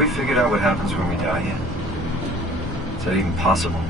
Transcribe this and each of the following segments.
we figured out what happens when we die yet? Is that even possible?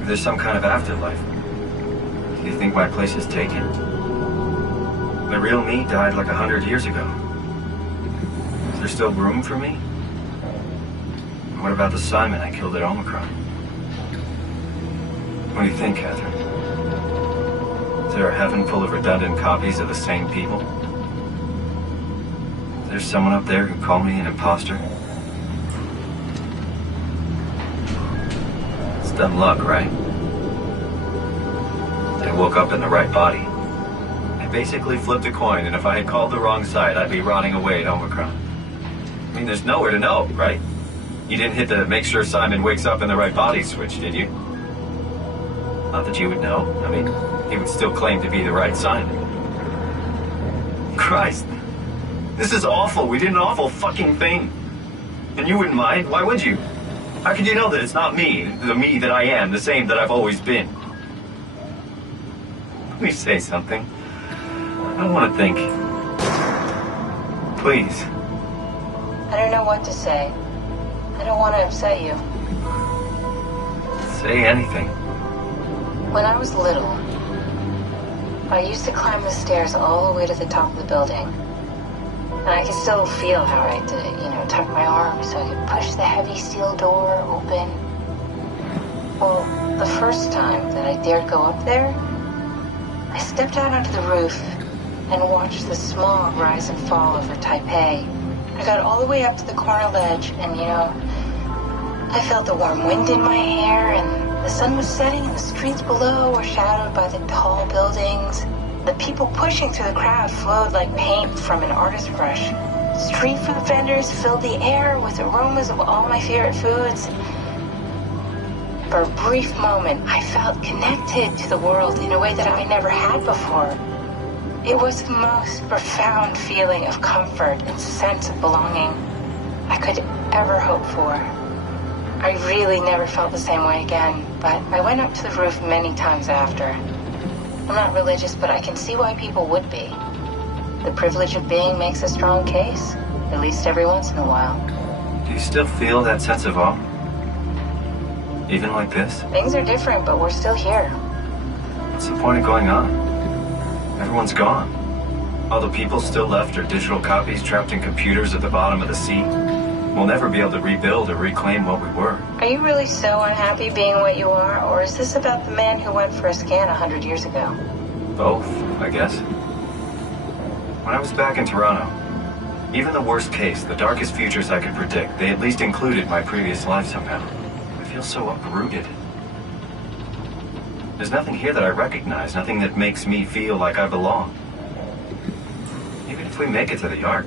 If there's some kind of afterlife, do you think my place is taken? The real me died like 100 years ago. Is there still room for me? And what about the Simon I killed at Omicron? What do you think, Catherine? Is there a heaven full of redundant copies of the same people? Is there someone up there who called me an imposter? It's dumb luck, right? I woke up in the right body. I basically flipped a coin, and if I had called the wrong side, I'd be rotting away at Omicron. I mean, there's nowhere to know, right? You didn't hit the make sure Simon wakes up in the right body switch, did you? Not that you would know. I mean, he would still claim to be the right Simon. Christ. This is awful. We did an awful fucking thing. And you wouldn't mind? Why would you? How could you know that it's not me, the me that I am, the same that I've always been? Let me say something. I don't want to think. Please. I don't know what to say. I don't want to upset you. Say anything. When I was little, I used to climb the stairs all the way to the top of the building. And I could still feel how I had to, tuck my arm so I could push the heavy steel door open. Well, the first time that I dared go up there, I stepped out onto the roof and watched the smog rise and fall over Taipei. I got all the way up to the corner ledge and, I felt the warm wind in my hair and the sun was setting and the streets below were shadowed by the tall buildings. The people pushing through the crowd flowed like paint from an artist's brush. Street food vendors filled the air with aromas of all my favorite foods. For a brief moment, I felt connected to the world in a way that I never had before. It was the most profound feeling of comfort and sense of belonging I could ever hope for. I really never felt the same way again, but I went up to the roof many times after. I'm not religious, but I can see why people would be. The privilege of being makes a strong case, at least every once in a while. Do you still feel that sense of awe? Even like this? Things are different, but we're still here. What's the point of going on? Everyone's gone. All the people still left are digital copies trapped in computers at the bottom of the sea. We'll never be able to rebuild or reclaim what we were. Are you really so unhappy being what you are, or is this about the man who went for a scan 100 years ago? Both, I guess. When I was back in Toronto, even the worst case, the darkest futures I could predict, they at least included my previous life somehow. I feel so uprooted. There's nothing here that I recognize, nothing that makes me feel like I belong. Even if we make it to the Ark,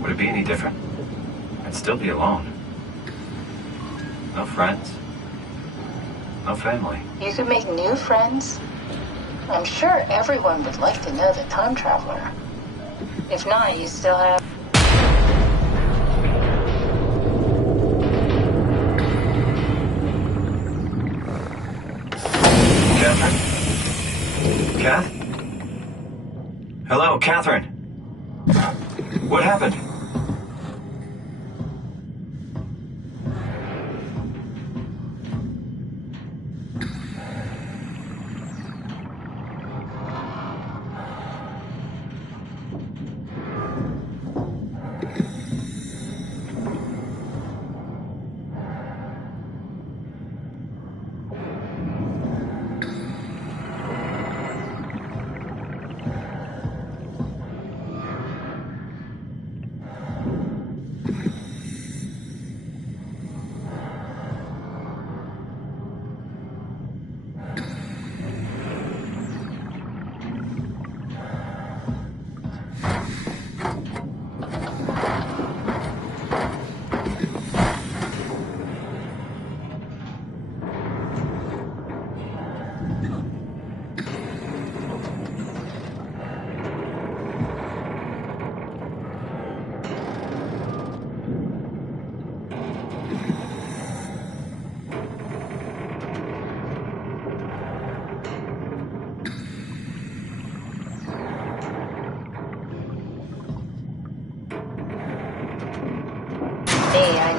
would it be any different? I'd still be alone. No friends. No family. You could make new friends. I'm sure everyone would like to know the time traveler. If not, you still have... Catherine? Kath? Hello, Catherine. What happened?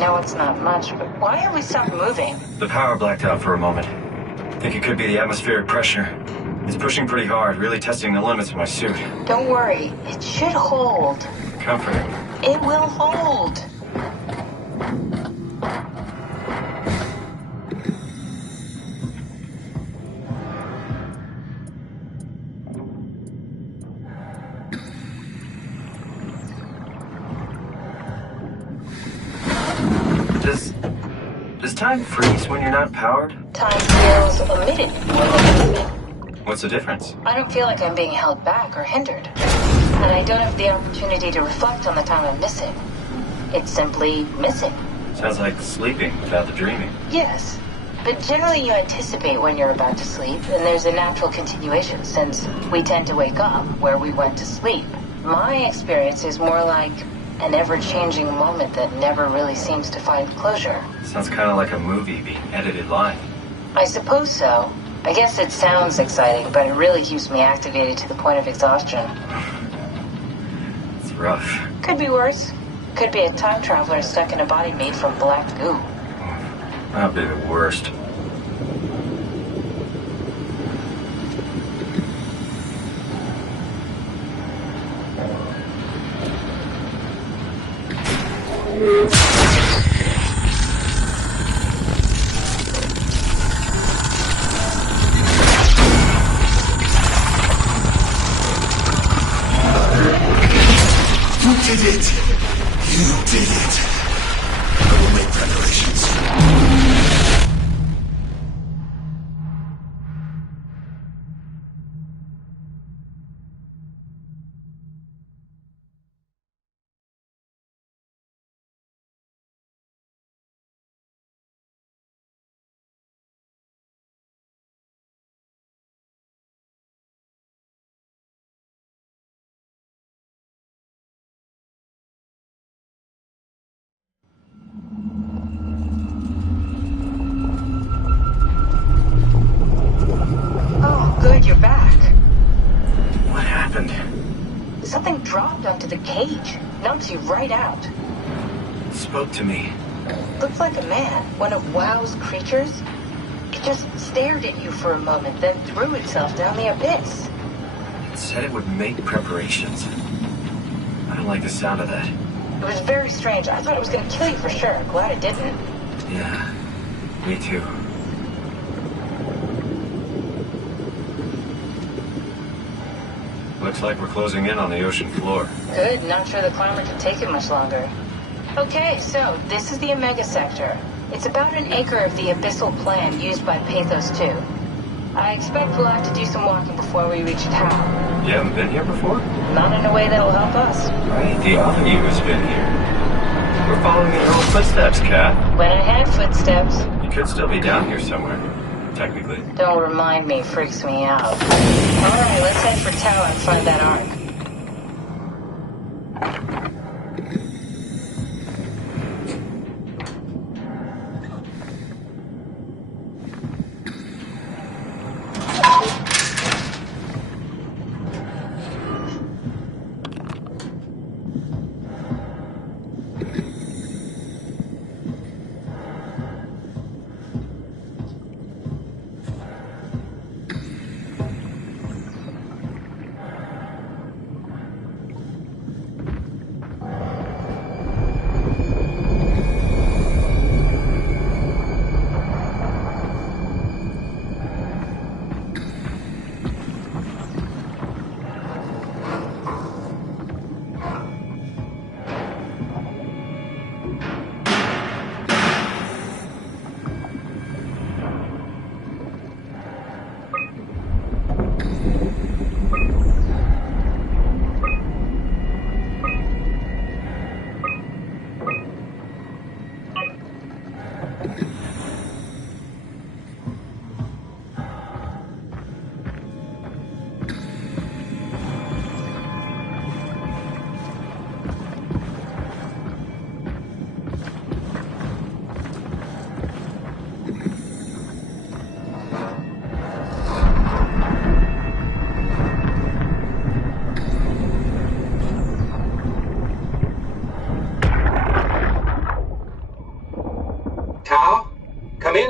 know it's not much, but why have we stopped moving? The power blacked out for a moment. Think it could be the atmospheric pressure. It's pushing pretty hard, really testing the limits of my suit. Don't worry, it should hold. Comforting. It will hold. Does time freeze when you're not powered? Time feels omitted more than movement. What's the difference? I don't feel like I'm being held back or hindered. And I don't have the opportunity to reflect on the time I'm missing. It's simply missing. Sounds like sleeping without the dreaming. Yes. But generally you anticipate when you're about to sleep, and there's a natural continuation since we tend to wake up where we went to sleep. My experience is more like an ever-changing moment that never really seems to find closure. Sounds kind of like a movie being edited live. I suppose so. I guess it sounds exciting, but it really keeps me activated to the point of exhaustion. It's rough. Could be worse. Could be a time traveler stuck in a body made from black goo. That'd be the worst. You did it! You did it! I will make preparations. Oh, good, you're back. What happened? Something dropped onto the cage. Knocks you right out. It spoke to me. Looked like a man, one of WoW's creatures. It just stared at you for a moment, then threw itself down the abyss. It said it would make preparations. I don't like the sound of that. It was very strange. I thought it was going to kill you for sure. Glad it didn't. Yeah, me too. Looks like we're closing in on the ocean floor. Good, not sure the climber can take it much longer. Okay, so this is the Omega Sector. It's about an acre of the abyssal plan used by Pathos 2. I expect we'll have to do some walking before we reach town. You haven't been here before? Not in a way that'll help us. Right, the other you has been here. We're following in your old footsteps, Kat. When I had footsteps. You could still be down here somewhere, technically. Don't remind me, freaks me out. Alright, let's head for Tau and find that ark.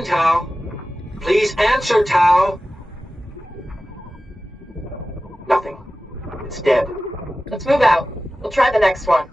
in, Tao. Please answer, Tao. Nothing. It's dead. Let's move out. We'll try the next one.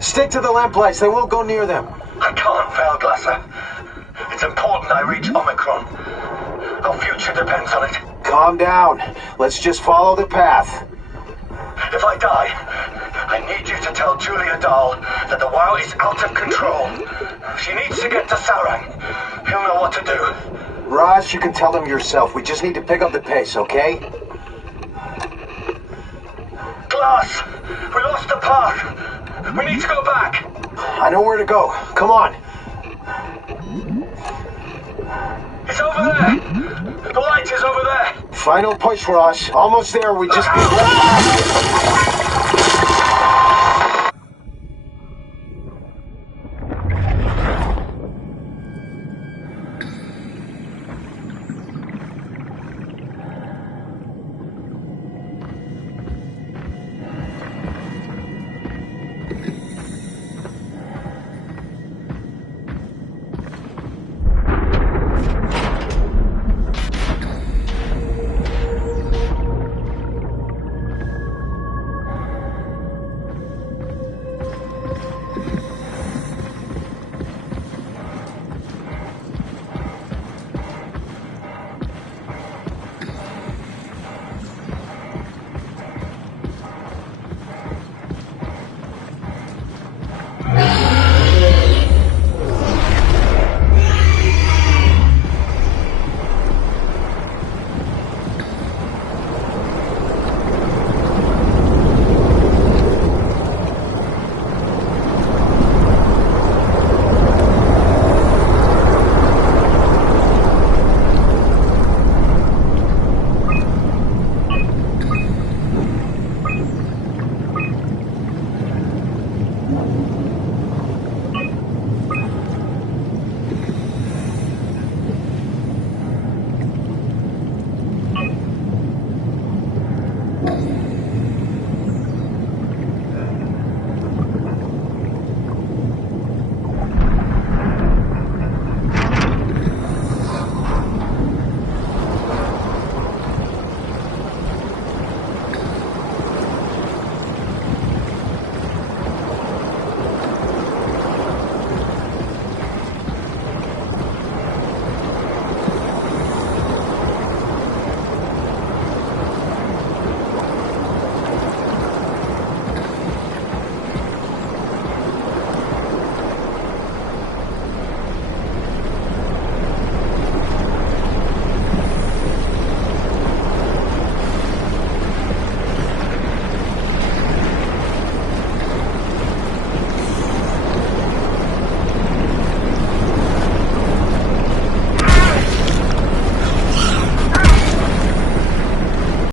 Stick to the lamplights, they won't go near them. I can't fail, Glasser. It's important I reach Omicron. Our future depends on it. Calm down. Let's just follow the path. If I die, I need you to tell Julia Dahl that the WoW is out of control. She needs to get to Saurang. He'll know what to do. Raj, you can tell them yourself. We just need to pick up the pace, okay? Glass! We lost the path! We need to go back! I know where to go. Come on. It's over there! The light is over there! Final push, Raj. Almost there. We just need...